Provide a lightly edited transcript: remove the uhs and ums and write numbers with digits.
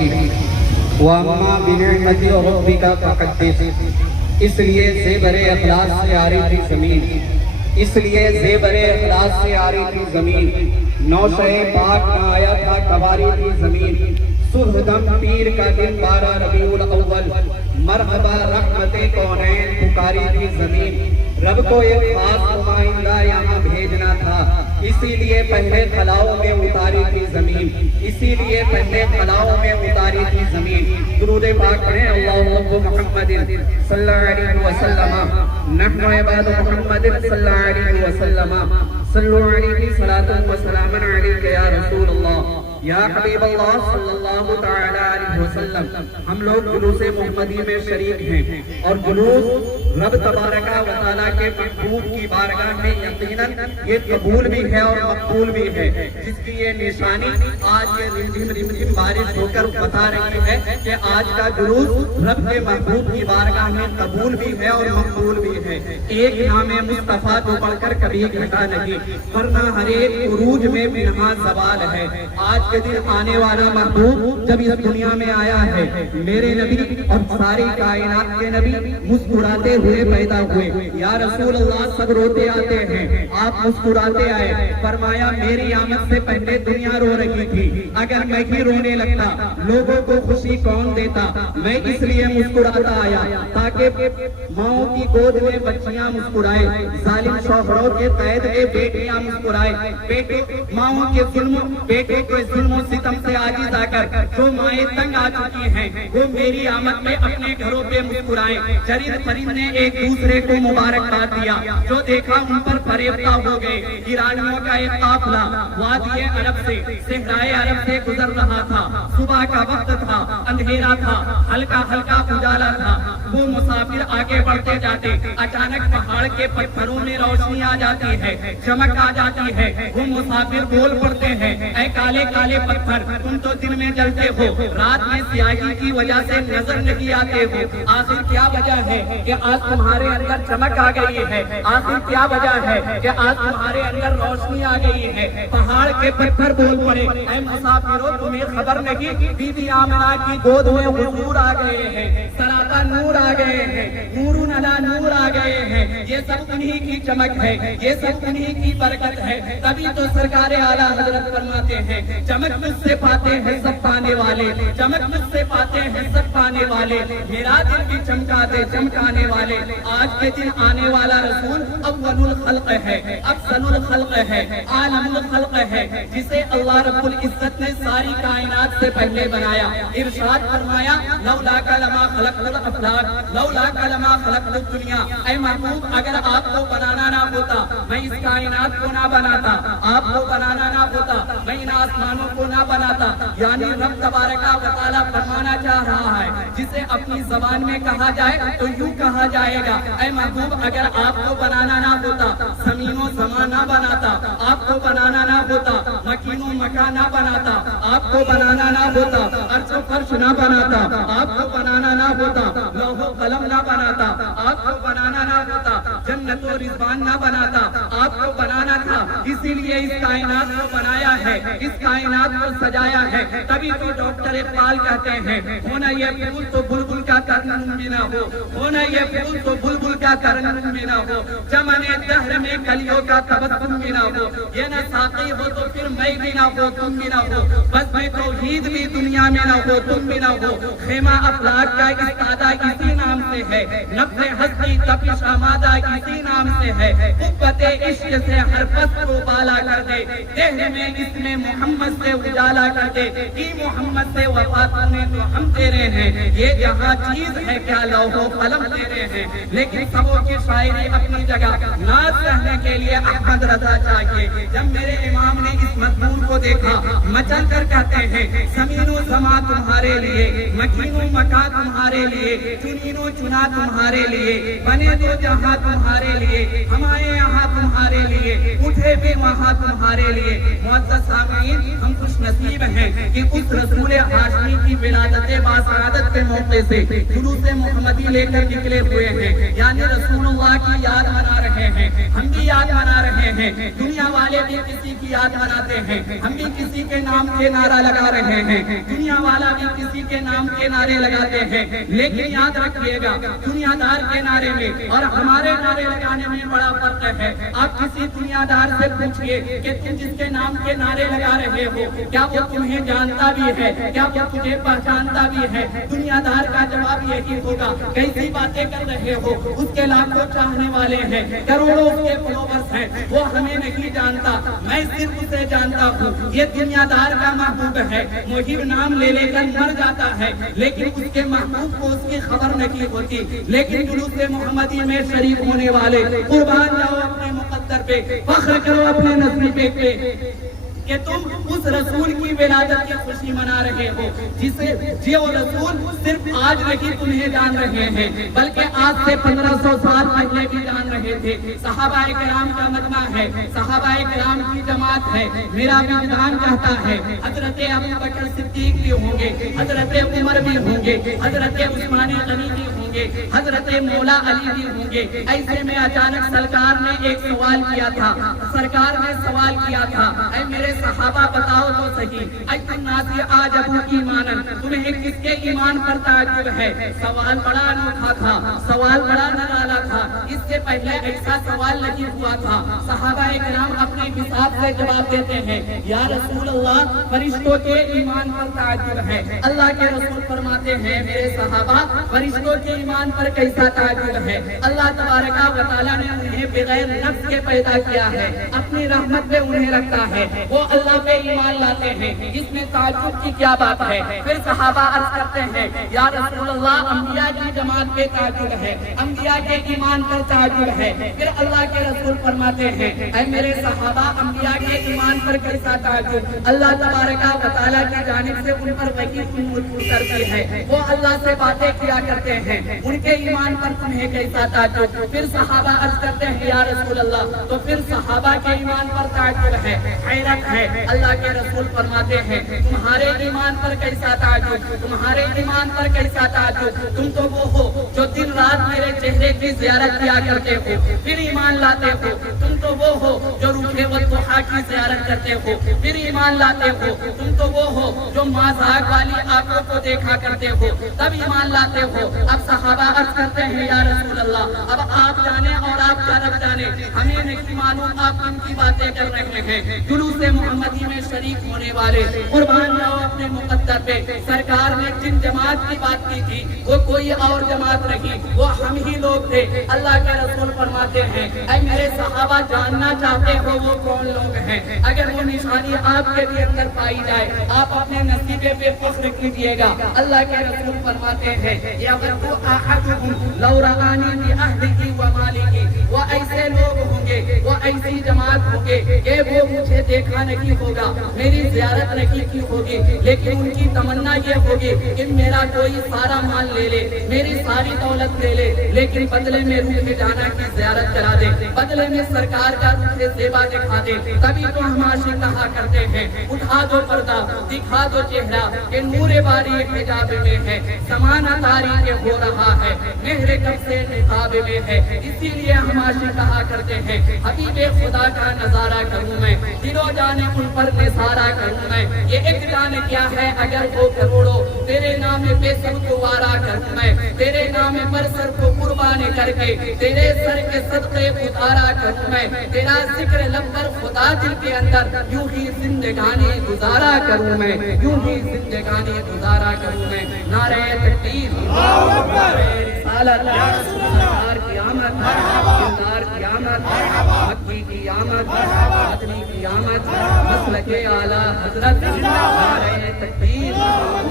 الصالحین وَأَمَّا بِنِعْمَتِ رَبِّكَ فَحَدِّثْ۔ اس لیے زیور اخلاص سے آ رہی تھی زمین، اس لیے زیور اخلاص سے آ رہی تھی زمین، نوشہ پاک نہ آیا تھا کباری تھی زمین، صبح دم پیر کا دن 12 ربیع الاول، مرحبا رحمت کونین پکاری تھی زمین۔ رب کو ایک خاص نمائندہ یہاں بھیجنا تھا، اسی لیے پہلے خلاؤں میں اتاری تھی زمین، اسی لیے پہلے خلاؤں میں اتاری تھی زمین۔ درود پاک پڑھیں، اللہم محمد صلی اللہ علیہ وسلم، نحن عباد محمد صلی اللہ علیہ وسلم، صلو علیہ صلاۃ و سلام علیک یا رسول اللہ یا حبیب اللہ صلی اللہ تعالی علیہ وسلم۔ ہم لوگ جلوس محمدی میں شریک ہیں، اور جلوس رب تبارک و تعالیٰ کے محبوب کی بارگاہ میں یقیناً یہ قبول بھی ہے اور مقبول بھی ہے، جس کی یہ نشانی آج یہ رمجھم بارش ہو کر بتا رہی ہے کہ آج کا جلوس رب کے محبوب کی بارگاہ میں قبول بھی ہے اور مقبول بھی ہے۔ ایک نام مصطفیٰ کو پڑھ کر کبھی گھٹا نہیں، ورنہ ہر ایک عروج میں بنہا زوال ہے۔ آج کے دن آنے والا محبوب جب اس دنیا میں آیا ہے، میرے نبی اور ساری کائنات کے نبی مسکراتے ہوئے پیدا ہوئے۔ یا رسول اللہ سب روتے آتے ہیں، آپ مسکراتے آئے۔ فرمایا میری آمد سے پہلے دنیا رو رہی تھی، اگر میں ہی رونے لگتا لوگوں کو خوشی کون دیتا؟ میں اس لیے مسکراتا آیا تاکہ ماؤں کی گود میں بچیاں مسکرائے، ظالم شوہروں کے قید میں بیٹیاں مسکرائے، بیٹے ماؤں کے ظلم، بیٹے کے ظلم و ستم سے عاجز آ کر جو مائیں تنگ آ چکی ہیں وہ میری آمد میں اپنے گھروں پہ مسکرائیں۔ چرند پرند نے ایک دوسرے کو مبارکباد دیا، جو دیکھا ان پر فریفتہ ہو گئے۔ ایرانیوں کا ایک قافلہ وادی عرب سے، صحرائے عرب سے گزر رہا تھا، صبح کا وقت تھا، اندھیرا تھا، ہلکا ہلکا اجالا تھا۔ وہ مسافر آگے بڑھتے جاتے، اچانک پہاڑ کے پتھروں میں روشنی آ جاتی ہے، چمک آ جاتی ہے۔ وہ مسافر بول پڑتے ہیں، اے کالے کالے پتھر، تم تو دن میں جلتے ہو، رات میں سیاہی کی وجہ سے نظر نہیں آتے ہو، آخر کیا وجہ ہے کہ آج تمہارے اندر چمک آ گئی ہے؟ آخر کیا وجہ ہے کہ آج تمہارے اندر روشنی آ گئی ہے؟ پہاڑ کے پتھر بول پڑے، اے مسافروں تمہیں خبر نہیں، بی بی آمنہ کی گود میں حضور آ گئے ہیں، سراپا نور آ گئے ہیں، نور علی نور آ گئے ہیں۔ یہ سب انہی کی چمک ہے، یہ سب انہی کی برکت ہے۔ تبھی تو سرکار اعلیٰ حضرت فرماتے ہیں، چمک مجھ سے پاتے ہیں سب پانے والے، چمک مجھ سے پاتے ہیں سب پانے والے، میرا دل بھی چمکا دے چمکانے والے۔ آج کے دن آنے والا رسول اول الخلق ہے، افضل الخلق ہے، عالم الخلق ہے، جسے اللہ رب العزت نے ساری کائنات سے پہلے بنایا۔ ارشاد فرمایا، لولاک لما خلقت الافلاک، لولاک لما خلقت الدنیا۔ اے محبوب اگر آپ کو بنانا نہ ہوتا میں اس کائنات کو نہ بناتا، آپ کو بنانا نہ ہوتا میں ان آسمانوں کو نہ بناتا۔ یعنی رب تبارک و تعالیٰ فرمانا چاہ رہا ہے، جسے اپنی زبان میں کہا جائے تو یوں کہا جائے گا، اے محبوب اگر آپ کو بنانا نہ ہوتا زمین و زمان نہ بناتا، آپ کو بنانا نہ ہوتا مکین و مکان نہ بناتا، آپ کو بنانا نہ ہوتا عرش و فرش نہ بناتا، آپ کو بنانا نہ ہوتا لوح و قلم نہ بناتا، آپ کو بنانا نہ ہوتا جنت و رضوان نہ بناتا، آپ کو بنانا تھا۔ اسی لیے اس کائنات کو بنایا ہے، اس کائنات کو سجایا ہے۔ تبھی تو ڈاکٹر اقبال کہتے ہیں، ہونا یہ پھول تو بلبل کا ترنم بھی نہ ہو، ہونا یہ پھول تو بلبل کا ترنم بھی نہ ہو، چمن دہر میں کلیوں کا تبسم بھی نہ ہو، یہ نہ ساقی ہو تو پھر میں بھی نہ ہو تم بھی نہ ہو، بس میں توحید بھی دنیا میں نہ ہو تم بھی نہ ہو۔ خیمہ افلاک کا استادہ اسی نام سے ہے، نفس ہستی تپش آمادہ اسی نام سے ہے، قوت عشق سے ہر پس کو بالا کر دے، دہر میں اس میں محمد سے اجالا کر دے، کی محمد سے وفا تمہیں تو ہم تیرے ہیں، یہ جہاں چیز ہے کیا لوح و قلم تیرے ہیں۔ لیکن سبوں کی شاعری اپنی جگہ، ناز کہنے کے لیے احمد رضا چاہیے۔ جب میرے امام نے اس مضمون کو دیکھا مچل کر کہتے ہیں، زمین و زمان تمہارے لیے، مکین و مکان تمہارے لیے، چنین و چنا تمہارے لیے، بنے دو جہاں تمہارے لیے، ہمارے یہاں تمہارے لیے، اٹھے بھی وہاں تمہارے لیے۔ معزز سامعین، ہم خوش نصیب ہیں کہ اس رسول ہاشمی کی ولادت باسعادت کے موقع سے جلوس محمدی لے کر نکلے ہوئے ہیں، یعنی رسول اللہ کی یاد منا رہے ہیں، ہم بھی یاد منا رہے ہیں، دنیا والے بھی کسی کی یاد مناتے ہیں، ہم بھی کسی کے نام کے نعرہ لگا رہے ہیں، دنیا والے تعالیٰ بھی کسی کے نام کے نعرے لگاتے ہیں، لیکن یاد رکھیے گا دنیا دار کے نعرے میں اور ہمارے نعرے لگانے میں بڑا فرق ہے۔ آپ کسی دنیا دار سے پوچھئے کہ تم جس کے نام کے نعرے لگا رہے ہو کیا وہ تمہیں جانتا بھی ہے، کیا وہ تجھے پہچانتا بھی ہے؟ دنیا دار کا جواب یہی ہوگا کیسی باتیں کر رہے ہو، اس کے لاکھوں چاہنے والے ہیں، کروڑوں اس کے فالوورز ہیں، وہ ہمیں نہیں جانتا، میں صرف اسے جانتا ہوں۔ یہ دنیا دار کا محبوب ہے، محب نام لے لے کر مر جاتا ہے، لیکن اس کے محبوب کو اس کی خبر نہیں ہوتی۔ لیکن جلوس محمدی میں شریک ہونے والے قربان جاؤ اپنے مقدر پہ، فخر کرو اپنے نسل پہ کہ تم اس رسول کی ولادت کی خوشی منا رہے ہو جسے جو رسول صرف آج نہیں تمہیں جان رہے ہیں بلکہ آج سے 1500 سال پہلے بھی جان رہے تھے۔ صحابہ کرام کا مجمع ہے، صحابہ کرام کی جماعت ہے، میرا وجدان کہتا ہے حضرت ابوبکر صدیق بھی ہوں گے، حضرت عمر بھی ہوں گے، حضرت عثمان غنی بھی ہوں گے، حضرت مولا علی بھی ہوں گے۔ ایسے میں اچانک سرکار نے ایک سوال کیا تھا، سرکار نے سوال کیا تھا اے میرے صحابہ بتاؤ تو صحیح ایتم ناسی آجبو ایمانا، تمہیں کس کے ایمان پر تعجب ہے؟ سوال بڑا انوکھا تھا، سوال بڑا نرالا تھا، اس سے پہلے ایسا سوال نہیں ہوا تھا۔ صحابہ کرام اپنے حساب سے جواب دیتے ہیں یا رسول اللہ فرشتوں کے ایمان پر تعجب ہے۔ اللہ کے رسول فرماتے ہیں میرے صحابہ فرشتوں کے ایمان پر کیسا تعجب ہے؟ اللہ تبارک و تعالیٰ نے انہیں بغیر نفس کے پیدا کیا ہے، اپنی رحمت پہ انہیں رکھتا ہے، وہ اللہ پہ ایمان لاتے ہیں، اس میں تعجب کی کیا بات ہے؟ پھر صحابہ عرض کرتے ہیں یا رسول اللہ انبیاء کی جماعت پہ تعجب ہے، انبیاء کے ایمان پر تعجب ہے۔ پھر اللہ کے رسول فرماتے ہیں اے میرے صحابہ انبیاء کے ایمان پر کیسا تعجب؟ اللہ تبارک و تعالیٰ کی جانب سے ان پر وحی کرتی ہے، وہ اللہ سے باتیں کیا کرتے ہیں، ان کے ایمان پر تمہیں کیسا تعجب؟ پھر صحابہ عرض کرتے ہیں یا رسول اللہ تو پھر صحابہ کے ایمان پر تعجب ہے، حیرت ہے۔ اللہ کے رسول فرماتے ہیں تمہارے ایمان پر کیسا تعجب، تمہارے ایمان پر کیسا تعجب؟ تم تو وہ ہو جو دن رات میرے چہرے کی زیارت کیا کرتے ہو پھر ایمان لاتے ہو، تم تو وہ ہو جو روح والضحیٰ کی زیارت کرتے ہو پھر ایمان لاتے ہو، تم تو وہ ہو جو مذاق والی آنکھوں کو دیکھا کرتے ہو تب ایمان لاتے ہو۔ اب صحابہ عرض کرتے ہیں یا رسول اللہ اب آپ جانے اور آپ کا رب جانے، ہمیں نہیں معلوم آپ کن کی باتیں کر رہے ہیں۔ جلوس محمدی میں شریک ہونے والے قربان جاؤ اپنے مقدر پہ، سرکار نے جن جماعت کی بات کی تھی وہ کوئی اور جماعت نہیں، وہ ہم ہی لوگ تھے۔ اللہ کے رسول فرماتے ہیں اے میرے صحابہ جاننا چاہتے ہو وہ کون لوگ ہیں؟ اگر وہ نشانی آپ کے بھی اندر پائی جائے آپ اپنے نصیبے پہ فخر کیجئے گا۔ اللہ کے رسول فرماتے ہیں یَوَدُّ أَحَدُهُمْ لَوْ رَآنِي بِأَهْلِهِ وَمَالِهِ، وہ ایسے لوگ ہوں گے، وہ ایسی جماعت ہوں گے کہ وہ مجھے دیکھا نہیں ہوگا، میری زیارت نہیں کی ہوگی، لیکن ان کی تمنا یہ ہوگی کہ میرا کوئی سارا مال لے لے، میری ساری دولت لے لے، لیکن بدلے میں روح جانا کی زیارت کرا دے، بدلے میں سرکار کا روح زیبا دکھا دے۔ تبھی تو ہم عاشق کہا کرتے ہیں اٹھا دو پردہ دکھا دو چہرہ کہ نور باری حجاب میں ہے، زمانہ تاریخ ہو رہا ہے، مہر کب سے نقاب میں ہے۔ اسی لیے ہم عاشق کہا کرتے ہیں حبیب خدا کا نظارہ کروں میں، دلوں جانے ان پر نثارا کروں میں، یہ ایک جان کیا ہے اگر وہ کروڑوں تیرے نام پہ سب کو وارا کروں میں، تیرے نام پر سر کو قربان کر کے تیرے سر کے صدقے اتارا کروں میں، تیرا ذکر لب پر خدا دل کے اندر یوں ہی زندگانی گزارا کروں میں، یوں ہی زندگانی گزارا کروں میں۔ نعرہ تکبیر، نعرہ رسالت، سرکار کی آمد، دلدار کی آمد، مکی کی آمد، مدنی کی آمد، مسلک اعلیٰ حضرت، نعرہ تکبیر۔